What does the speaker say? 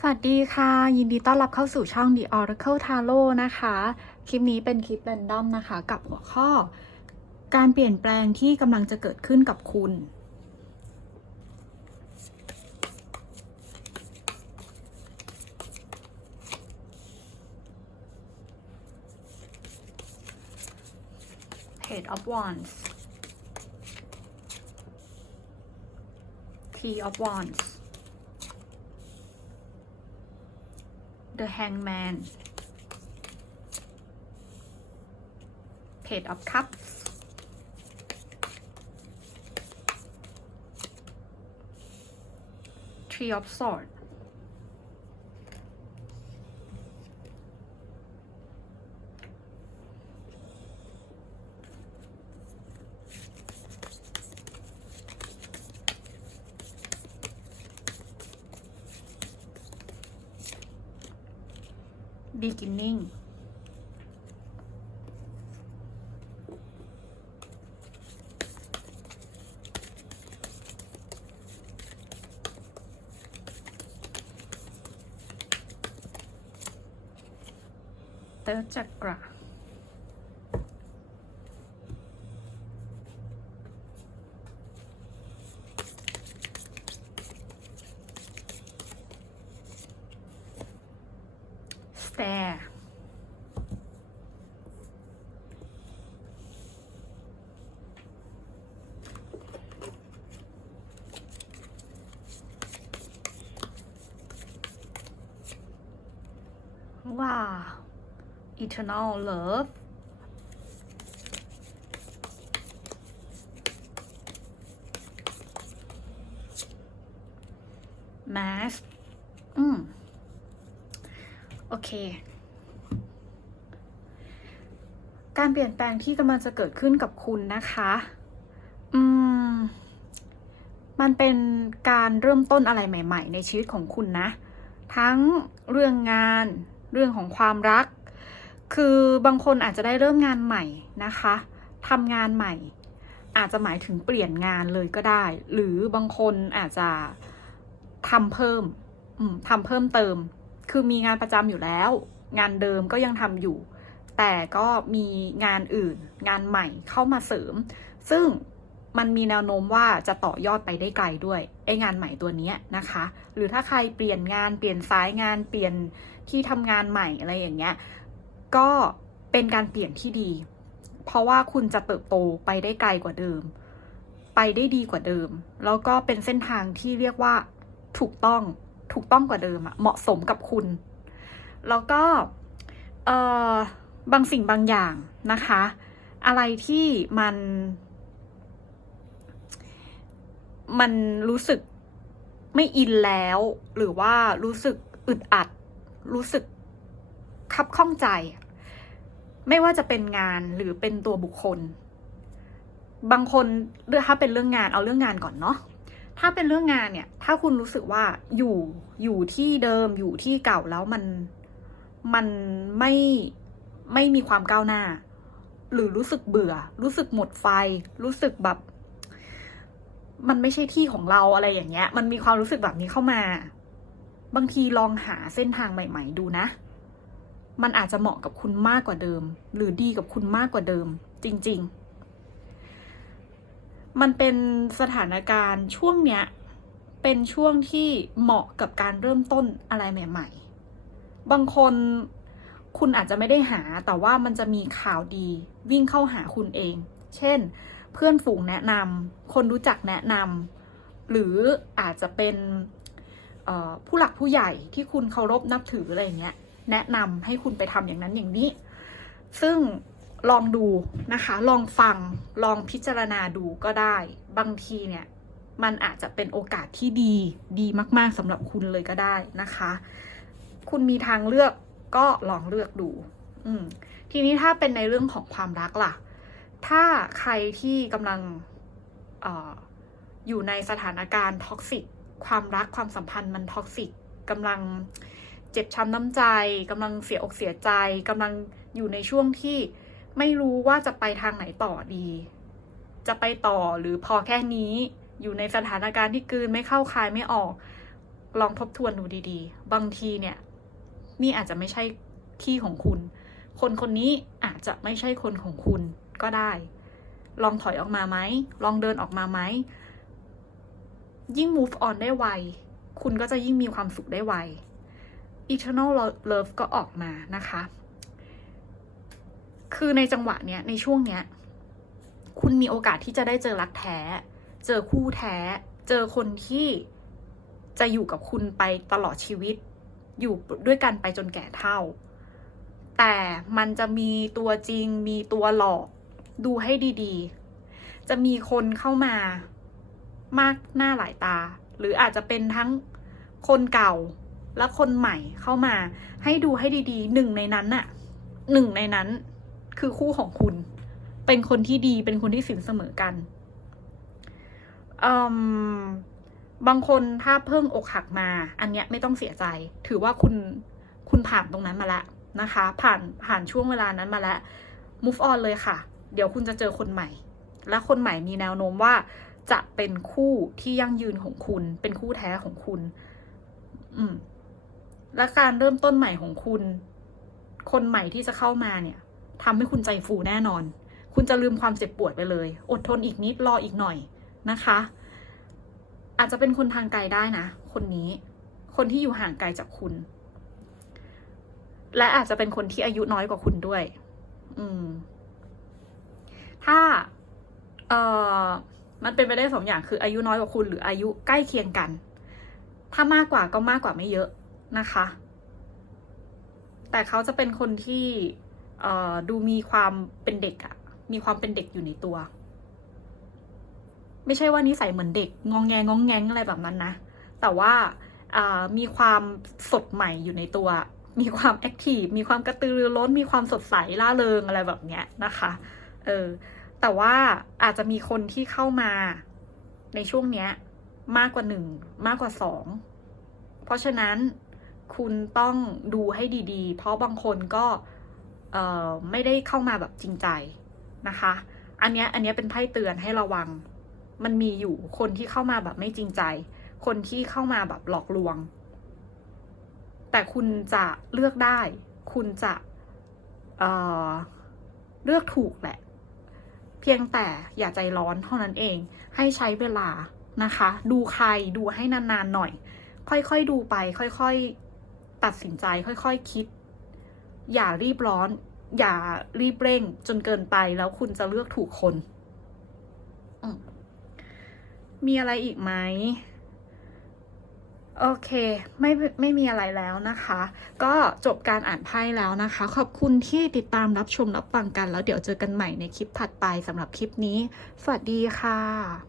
สวัสดีค่ะ ยินดีต้อนรับเข้าสู่ช่อง The Oracle Tarot นะคะ คลิปนี้เป็นคลิปแรนดอมนะคะ กับหัวข้อ การเปลี่ยนแปลงที่กำลังจะเกิดขึ้นกับคุณ Page of Wands Tea of Wands The Hangman. Page of Cups. Tree of Swords Beginning เตอร์จักรา Stare Wow Eternal Love Mask อืมโอ เค การเปลี่ยนแปลงที่กำลังจะเกิดขึ้นกับคุณนะคะ อืม มันเป็นการเริ่มต้นอะไรใหม่ ๆ ในชีวิตของคุณนะ ทั้งเรื่องงาน เรื่องของความรัก คือบางคนอาจจะได้เริ่มงานใหม่นะคะทำงานใหม่ อาจจะหมายถึงเปลี่ยนงานเลยก็ได้ หรือบางคนอาจจะทำเพิ่มอืมทำเพิ่มเติม คือมีงานประจำอยู่แล้ว งานเดิมก็ยังทำอยู่ แต่ก็มีงานอื่น งานใหม่เข้ามาเสริม ซึ่งมันมีแนวโน้มว่าจะต่อยอดไปได้ไกลด้วยไอ้งานใหม่ตัวนี้นะคะ หรือถ้าใครเปลี่ยนงานเปลี่ยนสายงานเปลี่ยนที่ทำงานใหม่อะไรอย่างเงี้ยก็เป็นการเปลี่ยนที่ดี เพราะว่าคุณจะเติบโตไปได้ไกลกว่าเดิม ไปได้ดีกว่าเดิม แล้วก็เป็นเส้นทางที่เรียกว่าถูกต้อง ถูกต้องกว่าเดิมอะเหมาะสมกับคุณ แล้วก็เอ่อบางสิ่งบางอย่างนะคะ อะไรที่มัน มันรู้สึกไม่อินแล้ว หรือว่ารู้สึกอึดอัด รู้สึกคับข้องใจ ไม่ว่าจะเป็นงานหรือเป็นตัวบุคคล บางคนเรื่องถ้าเป็นเรื่องงานเอาเรื่องงานก่อนเนาะ ถ้าเป็นเรื่องงานเนี่ย ถ้าคุณรู้สึกว่าอยู่อยู่ที่เดิมอยู่ที่เก่าแล้วมันมันไม่ไม่มีความก้าวหน้า หรือรู้สึกเบื่อ รู้สึกหมดไฟ รู้สึกแบบ มันไม่ใช่ที่ของเราอะไรอย่างเงี้ย มันมีความรู้สึกแบบนี้เข้ามา บางทีลองหาเส้นทางใหม่ ๆ ดูนะ มันอาจจะเหมาะกับคุณมากกว่าเดิม หรือดีกับคุณมากกว่าเดิม จริง ๆ มันเป็นสถานการณ์ช่วงเนี้ยเป็นช่วงที่เหมาะกับการเริ่มต้นอะไรใหม่ ๆ บางคนคุณอาจจะไม่ได้หาแต่ว่ามันจะมีข่าวดีวิ่งเข้าหาคุณเอง เช่น เพื่อนฝูงแนะนำคนรู้จักแนะนำหรืออาจจะเป็นผู้หลักผู้ใหญ่ที่คุณเคารพนับถืออะไรอย่างเงี้ยแนะนำให้คุณไปทำอย่างนั้นอย่างนี้ ซึ่ง ลองดูนะคะ ลองฟังลองพิจารณาดูก็ได้ บางทีเนี่ย มันอาจจะเป็นโอกาสที่ดีดีมากๆสำหรับคุณเลยก็ได้นะคะ คุณมีทางเลือกก็ลองเลือกดู อืมทีนี้ถ้าเป็นในเรื่องของความรักล่ะ ถ้าใครที่กำลังอออยู่ในสถานการณ์ท็อกซิกความรักความสัมพันธ์มันท็อกซิกกำลังเจ็บช้ำน้ำใจกำลังเสียอกเสียใจกำลังอยู่ในช่วงที่ ไม่รู้ว่าจะไปทางไหนต่อดี จะไปต่อหรือพอแค่นี้ อยู่ในสถานการณ์ที่กืนไม่เข้าคายไม่ออก ลองทบทวนดูดีๆ บางทีเนี่ย นี่อาจจะไม่ใช่ที่ของคุณ คนคนนี้อาจจะไม่ใช่คนของคุณก็ได้ ลองถอยออกมาไหม ลองเดินออกมาไหม ยิ่ง move on ได้ไว คุณก็จะยิ่งมีความสุขได้ไว eternal love ก็ออกมานะคะ คือในจังหวะเนี้ยในช่วงเนี้ย คุณมีโอกาสที่จะได้เจอรักแท้ เจอคู่แท้ เจอคนที่จะอยู่กับคุณไปตลอดชีวิต อยู่ด้วยกันไปจนแก่เท่า แต่มันจะมีตัวจริง มีตัวหลอก ดูให้ดีๆ จะมีคนเข้ามามากหน้าหลายตา หรืออาจจะเป็นทั้งคนเก่าและคนใหม่เข้ามา ให้ดูให้ดีๆ หนึ่งในนั้นน่ะหนึ่งในนั้น คือคู่ของคุณ เป็นคนที่ดีเป็นคนที่สินเสมอกันบางคนถ้าเพิ่งอกหักมา อันเนี้ยไม่ต้องเสียใจ ถือว่าคุณคุณผ่านตรงนั้นมาแล้วนะคะ ผ่านผ่านช่วงเวลานั้นมาแล้ว move on เลยค่ะ เดี๋ยวคุณจะเจอคนใหม่ และคนใหม่มีแนวโน้มว่า จะเป็นคู่ที่ยั่งยืนของคุณ เป็นคู่แท้ของคุณ อืมและการเริ่มต้นใหม่ของคุณ คนใหม่ที่จะเข้ามาเนี่ย ทำให้คุณใจฟูแน่นอน คุณจะลืมความเจ็บปวดไปเลย อดทนอีกนิดรออีกหน่อยนะคะ อาจจะเป็นคนทางไกลได้นะ คนนี้ คนที่อยู่ห่างไกลจากคุณ และอาจจะเป็นคนที่อายุน้อยกว่าคุณด้วย อืม ถ้า เอ่อ มันเป็นไปได้สองอย่างคืออายุน้อยกว่าคุณ หรืออายุใกล้เคียงกัน ถ้ามากกว่าก็มากกว่าไม่เยอะนะคะ แต่เขาจะเป็นคนที่ ดูมีความเป็นเด็กอะมีความเป็นเด็กอยู่ในตัว ไม่ใช่ว่านิสัยเหมือนเด็ก งองแงงองแงงอะไรแบบนั้นนะ แต่ว่ามีความสดใหม่อยู่ในตัว มีความแอคทีฟ มีความกระตือรือร้น มีความสดใสล่าเริงอะไรแบบเนี้ยนะคะ เออ แต่ว่าอาจจะมีคนที่เข้ามาในช่วงเนี้ยมากกว่าหนึ่งมากกว่าสอง เพราะฉะนั้นคุณต้องดูให้ดีๆ เพราะบางคนก็ ไม่ได้เข้ามาแบบจริงใจนะคะ อันเนี้ยอันเนี้ยเป็นไพ่เตือนให้ระวัง มันมีอยู่คนที่เข้ามาแบบไม่จริงใจ คนที่เข้ามาแบบหลอกลวง แต่คุณจะเลือกได้ คุณจะเอ่อเลือกถูกแหละ เพียงแต่อย่าใจร้อนเท่านั้นเอง ให้ใช้เวลานะคะ ดูใครดูให้นานๆหน่อย ค่อยๆดูไป ค่อยๆตัดสินใจ ค่อยๆคิด อย่ารีบร้อน อย่ารีบเร่งจนเกินไปแล้วคุณจะเลือกถูกคนมมีอะไรอีกไหมโอเค ไม่ไม่มีอะไรแล้วนะคะ ก็จบการอ่านไพ่แล้วนะคะ ขอบคุณที่ติดตามรับชมรับฟังกัน แล้วเดี๋ยวเจอกันใหม่ในคลิปถัดไปสำหรับคลิปนี้ สวัสดีค่ะ